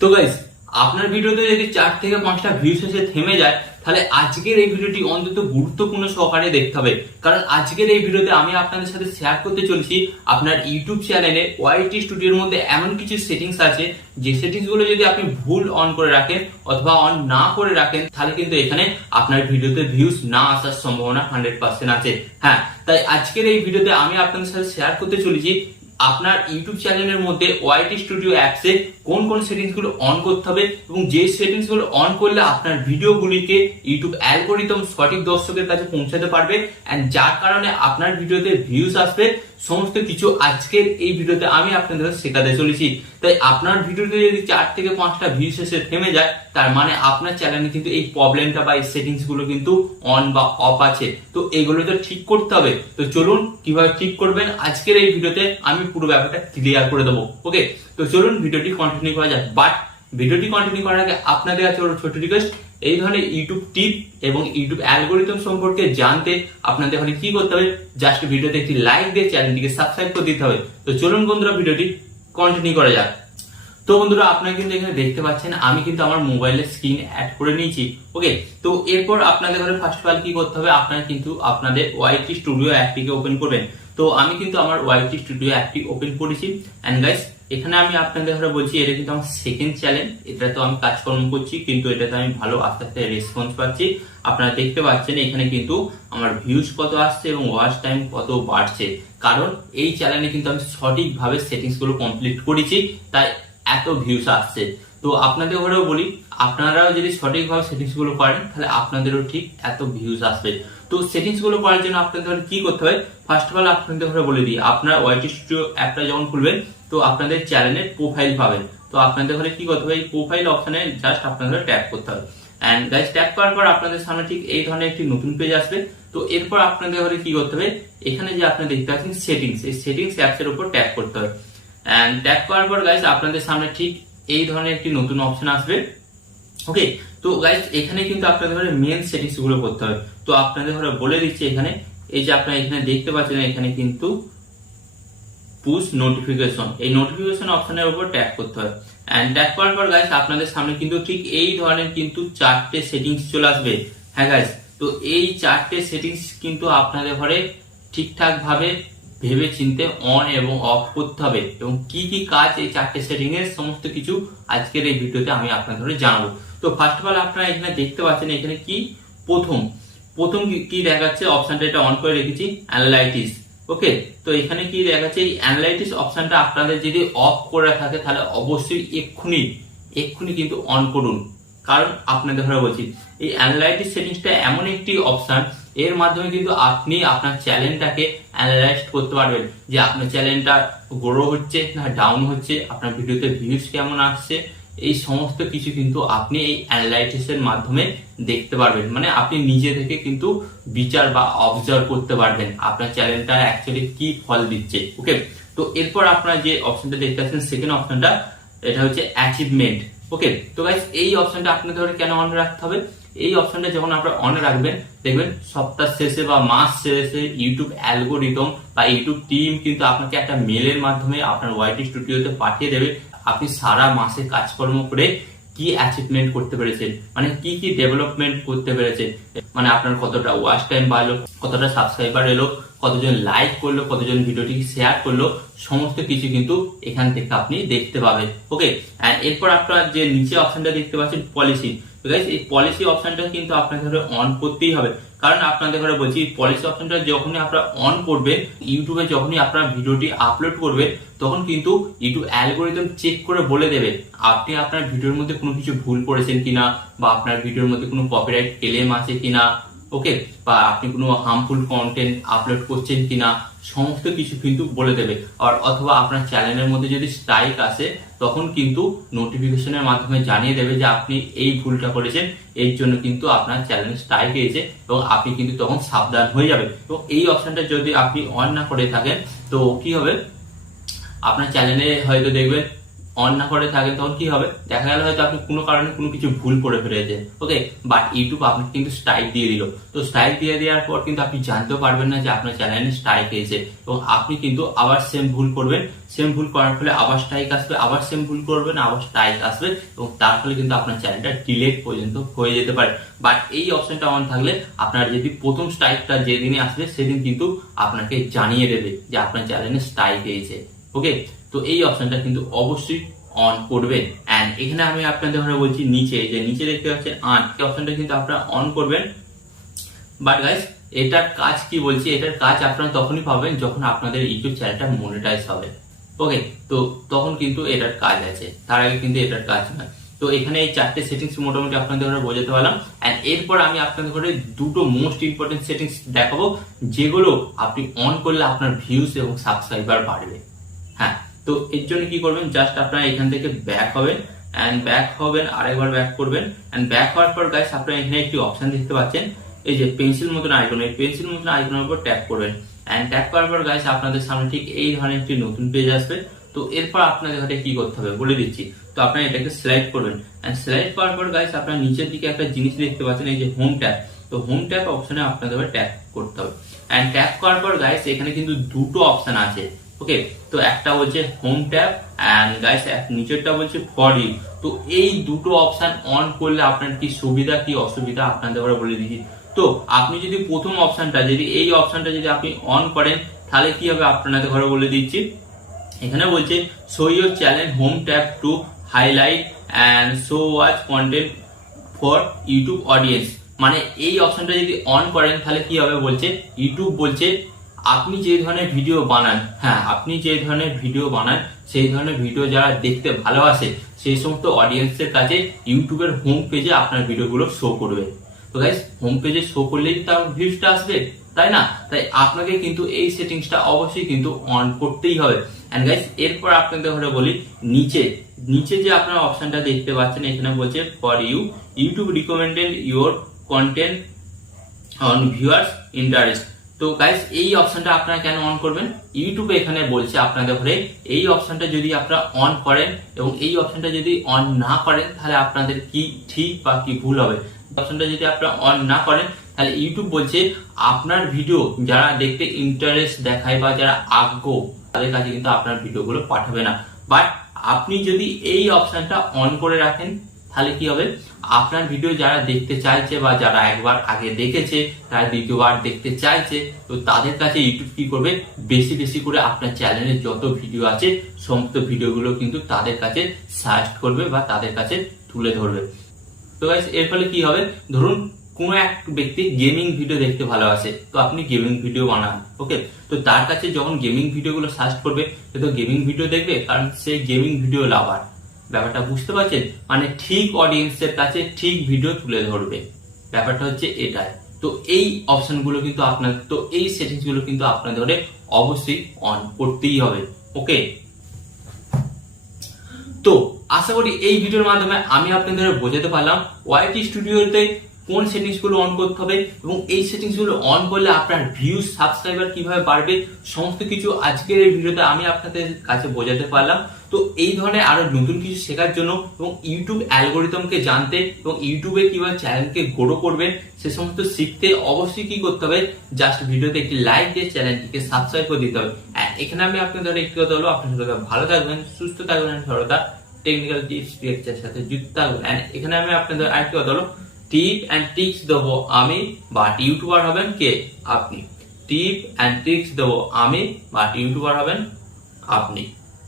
তো গাইস, আপনার ভিডিওতে যদি 4 থেকে 5টা ভিউজ এসে থেমে যায়, তাহলে আজকের এই ভিডিওটি অন্তত গুরুত্বপূর্ণ সহকারে দেখতে হবে। কারণ আজকের এই ভিডিওতে আমি আপনাদের সাথে শেয়ার করতে চলেছি আপনার ইউটিউব চ্যানেলে ওয়াইটি স্টুডিওর মধ্যে এমন কিছু সেটিংস আছে, যে সেটিংস গুলো যদি আপনি ভুল অন করে রাখেন অথবা অন না করে রাখেন, তাহলে কিন্তু এখানে আপনার ভিডিওতে ভিউজ না আসার সম্ভাবনা 100% আছে। হ্যাঁ, তাই আজকের এই ভিডিওতে আমি আপনাদের সাথে শেয়ার করতে চলেছি আপনার ইউটিউব চ্যানেলের মধ্যে ওয়াইটি স্টুডিও অ্যাপসে কোন কোন সেটিংস গুলো অন করতে হবে এবং যে সেটিংস গুলো অন করলে আপনার ভিডিওগুলিকে ইউটিউব অ্যালগোরিদম সঠিক দর্শকের কাছে পৌঁছাতে পারবে এন্ড যার কারণে আপনার ভিডিওতে ভিউজ আসবে। সমস্ত কিছু আজকের এই ভিডিওতে আমি আপনাদের শেখাতে চলেছি। তাই আপনার ভিডিওতে যদি 4 থেকে 5টা ভিউজ এসে থেমে যায়, তার মানে আপনার চ্যানেলে কিন্তু এই প্রবলেমটা বা এই সেটিংস গুলো কিন্তু অন বা অফ আছে। তো এগুলো তো ঠিক করতে হবে। তো চলুন কিভাবে ঠিক করবেন আজকের এই ভিডিওতে আমি পুরো ব্যাপারটা ক্লিয়ার করে দেবো। ওকে, তো চলুন ভিডিওটি কন্টিনিউ করা যাক। বাট ভিডিওটি কন্টিনিউ করার আগে আপনাদের কাছে ছোট রিকোয়েস্ট, এই ধরনের ইউটিউব টিপ এবং ইউটিউব অ্যালগোরিদম সম্পর্কে জানতে আপনাদের হলে কি করতে হবে, জাস্ট ভিডিওতে একটি লাইক দিয়ে চ্যানেলটিকে সাবস্ক্রাইব করে দিতে হবে। তো চলুন বন্ধুরা ভিডিওটি কন্টিনিউ করা যাক। তো বন্ধুরা, আপনারা কিন্তু এখানে দেখতে পাচ্ছেন আমি কিন্তু আমার মোবাইলের স্ক্রিন অ্যাড করে নিয়েছি। ওকে, তো এরপর আপনাদের ঘরে ফার্স্ট অফ অল কি করতে হবে, আপনারা কিন্তু আপনাদের ওয়াইটি স্টুডিও অ্যাপটিকে ওপেন করবেন। তো আমি কিন্তু আমার ওয়াইটি স্টুডিও অ্যাপটি ওপেন করেছি এন্ড গাইস, এখানে আমি আপনাদের ঘরে বলছি এটা কিন্তু আমার সেকেন্ড চ্যানেল। এটা তো আমি কাজকর্ম করছি, কিন্তু এটাতে আমি ভালো আস্তে আস্তে রেসপন্স পাচ্ছি। আপনারা দেখতে পাচ্ছেন এখানে কিন্তু আমার ভিউজ কত আসছে এবং ওয়াচ টাইম কত বাড়ছে, কারণ এই চ্যানেলে কিন্তু আমি সঠিকভাবে সেটিংস গুলো কমপ্লিট করেছি, তাই এত ভিউজ আসছে। তো আপনাদের ঘরেও বলি, আপনারাও যদি সঠিকভাবে সেটিংস গুলো করেন তাহলে আপনাদেরও ঠিক এত ভিউজ আসবে। তো সেটিংস গুলো করার জন্য আপনাদের কি করতে হবে, ফার্স্ট অফ অল আপনাদের ঘরে বলে দিই, আপনার ওয়াইটি স্টুডিও অ্যাপটা যখন খুলবেন তো আপনাদের চ্যানেলের প্রোফাইল পাবেন। তো আপনাদের ঘরে কি করতে হবে, এই প্রোফাইল অপশনে জাস্ট আপনাদের ট্যাপ করতে হবে এন্ড গাইস ট্যাপ করার পর আপনাদের সামনে ঠিক এই ধরনের একটি নতুন পেজ আসবে। তো এরপর আপনাদের ঘরে কি করতে হবে, এখানে যে আপনারা দেখতে পাচ্ছেন সেটিংস, এই সেটিংস অ্যাপস এর উপর ট্যাপ করতে হবে এন্ড ট্যাপ করার পর গাইস আপনাদের সামনে ঠিক এই ধরনের একটি নতুন অপশন আসবে। ওকে, তো গাইস এখানে কিন্তু আপনাদের ঘরে মেন সেটিংস গুলো করতে হবে। তো আপনাদের ঘরে বলে দিচ্ছি, এখানে এই যে আপনারা এখানে দেখতে পাচ্ছেন, এখানে কিন্তু পুশ নোটিফিকেশন, এই নোটিফিকেশন অপশনের উপর ট্যাপ করতে হয় এন্ড ট্যাপ করার পর গাইস আপনাদের সামনে কিন্তু ঠিক এই ধরনের কিন্তু 4টে সেটিংস চলে আসবে। হ্যাঁ গাইস, তো এই 4টে সেটিংস কিন্তু আপনাদের ঘরে ঠিকঠাক ভাবে ভেবে চিনতে অন এবং অফ করতে হবে এবং কি কি কাজ এই 4টে সেটিং এর সমস্ত কিছু আজকের এই ভিডিওতে আমি আপনাদের জানাবো। তো ফার্স্ট অফ অল আপনারা এখানে দেখতে পাচ্ছেন, এখানে কি প্রথম কি দেখাচ্ছে অপশনটা, এটা অন করে রেখেছি অ্যানালাইটিক্স। ওকে, তো এখানে কি দেখাচ্ছে, এই অ্যানালাইটিক্স অপশনটা আপনাদের যদি অফ করে থাকে তাহলে অবশ্যই এক্ষুনি কিন্তু অন করুন। কারণ আপনাদের ধরে বলছি, এই অ্যানালাইটিক্স সেটিংসটা এমন একটি অপশন, এর মাধ্যমে কিন্তু আপনি আপনার চ্যানেলটাকে অ্যানালাইজ করতে পারবেন যে আপনার চ্যানেলটা গ্রো হচ্ছে না ডাউন হচ্ছে, আপনার ভিডিওতে ভিউজ কেমন আসছে, এই সমস্ত কিছু কিন্তু আপনি এই অ্যানালাইটিক্স এর মাধ্যমে দেখতে পারবেন। মানে আপনি নিজে থেকে কিন্তু বিচার বা অবজার্ভ করতে পারবেন আপনার চ্যানেলটা অ্যাকচুয়ালি কি ফল দিচ্ছে। ওকে, তো এরপর আপনারা যে অপশনটা দেখতে পাচ্ছেন সেকেন্ড অপশনটা, এটা হচ্ছে অ্যাচিভমেন্ট। ওকে, তো গাইস এই অপশনটা আপনাদের কেন অন রাখতে হবে, এই অপশনটা যখন আপনারা অন রাখবেন, দেখবেন সপ্তাহ শেষে বা মাস শেষে ইউটিউব অ্যালগোরিদম বা ইউটিউব টিম কিন্তু আপনাকে একটা মেলের মাধ্যমে আপনার ওয়াইটি স্টুডিওতে পাঠিয়ে দেবে আপনি সারা মাসে কাজকর্ম করে কি অ্যাচিভমেন্ট করতে পেরেছেন, মানে কি কি ডেভেলপমেন্ট করতে পেরেছে, মানে আপনার কতটা ওয়াচ টাইম বাড়লো, কতটা সাবস্ক্রাইবার এলো, কতজন লাইক করলো, কতজন ভিডিওটি শেয়ার করলো, সমস্ত কিছু কিন্তু এখান থেকে আপনি দেখতে পাবেন। ওকে, এরপর আপনারা যে নিচে অপশনটা দেখতে পাচ্ছেন পলিসি, এই পলিসি অপশনটা কিন্তু আপনাদের অন করতেই হবে। কারণ আপনাদের ঘরে বলছি, পলিসি অপশনটা যখনই আপনারা অন করবেন, ইউটিউবে যখনই আপনারা ভিডিওটি আপলোড করবেন, তখন কিন্তু ইউটিউব অ্যালগোরিদম চেক করে বলে দেবে আপনি আপনার ভিডিওর মধ্যে কোনো কিছু ভুল করেছেন কিনা, বা আপনার ভিডিওর মধ্যে কোনো কপিরাইট ক্লেম আছে কিনা। ওকে, বা আপনি কোনো হার্মফুল কন্টেন্ট আপলোড করছেন কিনা, সমস্ত কিছু কিন্তু বলে দেবে। আর অথবা আপনার চ্যানেলের মধ্যে যদি স্ট্রাইক আসে, তখন কিন্তু নোটিফিকেশনের মাধ্যমে জানিয়ে দেবে যে আপনি এই ভুলটা করেছেন, এর জন্য কিন্তু আপনার চ্যানেল স্ট্রাইক এসেছে এবং আপনি কিন্তু তখন সাবধান হয়ে যাবে। তো এই অপশনটা যদি আপনি অন না করে থাকেন, তো কি হবে, আপনার চ্যানেলে হয়তো দেখবেন অন না করে থাকেন তখন কি হবে, দেখা গেল হয়তো আপনি কোনো কারণে কোনো কিছু ভুল করে ফেলেছেন, ওকে, বাট ইউটিউব আপনাকে কিন্তু স্ট্রাইক দিয়ে দিল। তো স্ট্রাইক দিয়ে দেওয়ার পর কিন্তু আপনি জানতেও পারবেন না যে আপনার চ্যানেলে স্ট্রাইক এসেছে, এবং আপনি কিন্তু আবার সেম ভুল করবেন, সেম ভুল করার ফলে আবার স্ট্রাইক আসবে, আবার সেম ভুল করবেন, আবার স্ট্রাইক আসবে, এবং তার ফলে কিন্তু আপনার চ্যানেলটা ডিলেট পর্যন্ত হয়ে যেতে পারে। বাট এই অপশনটা অন থাকলে আপনার যদি প্রথম স্ট্রাইকটা যেদিনে আসবে সেদিন কিন্তু আপনাকে জানিয়ে দেবে যে আপনার চ্যানেলে স্ট্রাইক এসেছে, ওকে। তো এই অপশনটা কিন্তু অবশ্যই অন করবেন। এন্ড এখানে আমি আপনাদের বলছি নিচে যে নিচে দেখতে পাচ্ছেন আন, এই অপশনটা কিন্তু আপনারা অন করবেন। বাট গাইস এটার কাজ কি বলছি, এটার কাজ আপনারা তখনই পাবেন যখন আপনাদের ইউটিউব চ্যানেলটা মনিটাইজ হবে, ওকে। তো তখন কিন্তু এটার কাজ আছে, তার আগে কিন্তু এটার কাজ নয়। তো এখানে এই 4টে সেটিংস মোটামুটি আপনাদের বোঝাতে পারলাম। এন্ড এরপর আমি আপনাদের ঘরে দুটো মোস্ট ইম্পর্টেন্ট সেটিংস দেখাবো যেগুলো আপনি অন করলে আপনার ভিউজ এবং সাবস্ক্রাইবার বাড়বে। হ্যাঁ, তো এর জন্য কি করবেন, জাস্ট আপনারা এখান থেকে ব্যাক হবেন, এন্ড ব্যাক হবেন, আরেকবার ব্যাক করবেন, এন্ড ব্যাক হওয়ার পর গাইস আপনারা এখানে একটি অপশন দেখতে পাচ্ছেন, এই যে পেন্সিল মতন আইকন, এই পেন্সিল মতন আইকনের উপর ট্যাপ করবেন। এন্ড ট্যাপ করার পর গাইস আপনাদের সামনে ঠিক এই ধরনের একটি নতুন পেজ আসবে। তো এরপর আপনাদের ঘরে কি করতে হবে বলে দিচ্ছি। তো আপনারা এটাকে সিলেক্ট করবেন, এন্ড সিলেক্ট করার পর গাইস আপনারা নিচের দিকে একটা জিনিস দেখতে পাচ্ছেন, এই যে হোম ট্যাব। তো হোম ট্যাব অপশনে আপনাদের ট্যাপ করতে হবে। এন্ড ট্যাপ করার পর গাইস এখানে কিন্তু দুটো অপশন আছে, ওকে। তো একটা বলছে হোম ট্যাব, এন্ড গাইস নিচেরটা বলছে ফর ইউ। তো এই দুটো অপশন অন করলে আপনার কি সুবিধা কি অসুবিধা আপনাদের বলে দিচ্ছি। তো আপনি যদি প্রথম অপশনটা যদি এই অপশনটা যদি আপনি অন করেন তাহলে কি হবে আপনাদের ঘরে বলে দিচ্ছি। এখানে বলছে show your channel home tab to highlight and show watch content for YouTube audience. মানে এই অপশনটা যদি অন করেন তাহলে কি হবে বলছে, ইউটিউব বলছে আপনি যে ধরনের ভিডিও বানান, হ্যাঁ আপনি যে ধরনের ভিডিও বানান সেই ধরনের ভিডিও যারা দেখতে ভালোবাসে সেই সমস্ত অডিয়েন্সের কাছে ইউটিউবের হোম পেজে আপনার ভিডিওগুলো শো করবে। তো গাইস হোম পেজে শো করলেই তার ভিউজটা আসবে, তাই না? তাই আপনাকে কিন্তু এই সেটিংসটা অবশ্যই কিন্তু অন করতেই হবে। এন্ড গাইস এরপর আপনাদের ঘরে বলি নিচে নিচে যে আপনারা অপশনটা দেখতে পাচ্ছেন এখানে বলছে for you YouTube recommended your content on viewers interest. তো গাইস এই অপশনটা আপনারা কেন অন করবেন, ইউটিউবে এখানে বলছে আপনাদের ঘরে এই অপশনটা যদি আপনারা অন করেন এবং এই অপশনটা যদি অন না করেন তাহলে আপনাদের কি ঠিক বা কি ভুল হবে। অপশনটা যদি আপনারা অন না করেন তাহলে ইউটিউব বলছে আপনার ভিডিও যারা দেখতে ইন্টারেস্ট দেখায় বা যারা আগ্রহ তাদের কাছে কিন্তু আপনার ভিডিওগুলো পাঠাবে না। বাট আপনি যদি এই অপশনটা অন করে রাখেন তাহলে কি হবে, আপনার ভিডিও যারা দেখতে চাইছে বা যারা একবার আগে দেখেছে তারা দ্বিতীয়বার দেখতে চাইছে, তো তাদের কাছে ইউটিউব কি করবে, বেশি বেশি করে আপনার চ্যানেলে যত ভিডিও আছে সমস্ত ভিডিওগুলো কিন্তু তাদের কাছে সাজেস্ট করবে বা তাদের কাছে তুলে ধরবে। তো গাইস এর ফলে কি হবে, ধরুন কোনো এক ব্যক্তি গেমিং ভিডিও দেখতে ভালোবাসে, তো আপনি গেমিং ভিডিও বানান, ওকে। তো তার কাছে যখন গেমিং ভিডিওগুলো সার্চ করবে তো গেমিং ভিডিও দেখবে, কারণ সে গেমিং ভিডিও লাভার। ব্যাপারটা বুঝতে পারছেন, মানে ঠিক অডিয়েন্সের কাছে ঠিক ভিডিও তুলে ধরবে, ব্যাপারটা হচ্ছে এটাই। তো এই অপশনগুলো কিন্তু আপনার, তো এই সেটিংস গুলো কিন্তু আপনাদের অবশ্যই অন করতেই হবে, ওকে। তো আশা করি এই ভিডিওর মাধ্যমে আমি আপনাদের বোঝাতে পারলাম ওয়াইটি স্টুডিওতে কোন সেটিংস গুলো অন করতে হবে এবং এই সেটিংস গুলো অন করলে আপনার ভিউজ সাবস্ক্রাইবার কিভাবে বাড়বে, সমস্ত কিছু আজকের এই ভিডিওতে আমি আপনাদের কাছে বোঝাতে পারলাম। তো এই ধরনের আরো নতুন কিছু শেখার জন্য এবং ইউটিউব অ্যালগোরিদমকে জানতে এবং ইউটিউবে কিভাবে চ্যানেলকে গ্রো করবেন সে সমস্ত শিখতে অবশ্যই কি করতে হবে, জাস্ট ভিডিওতে একটি লাইক দিয়ে চ্যানেলটিকে সাবস্ক্রাইব করে দিতে হবে। এখানে আমি আপনাদের একটি কথা বলবো, আপনারা ভালো থাকবেন, সুস্থ থাকবেন, সর্বদা টেকনিক্যাল টিপস লেকচারের সাথে যুক্ত থাকবেন। এখানে আমি আপনাদের আরেকটি কথা বলবো, টিপ এন্ড ট্রিক্স দেবো আমি, বাট ইউটিউবার হবেন কে, আপনি। টিপ এন্ড ট্রিক্স দেবো আমি, বাট ইউটিউবার হবেন আপনি।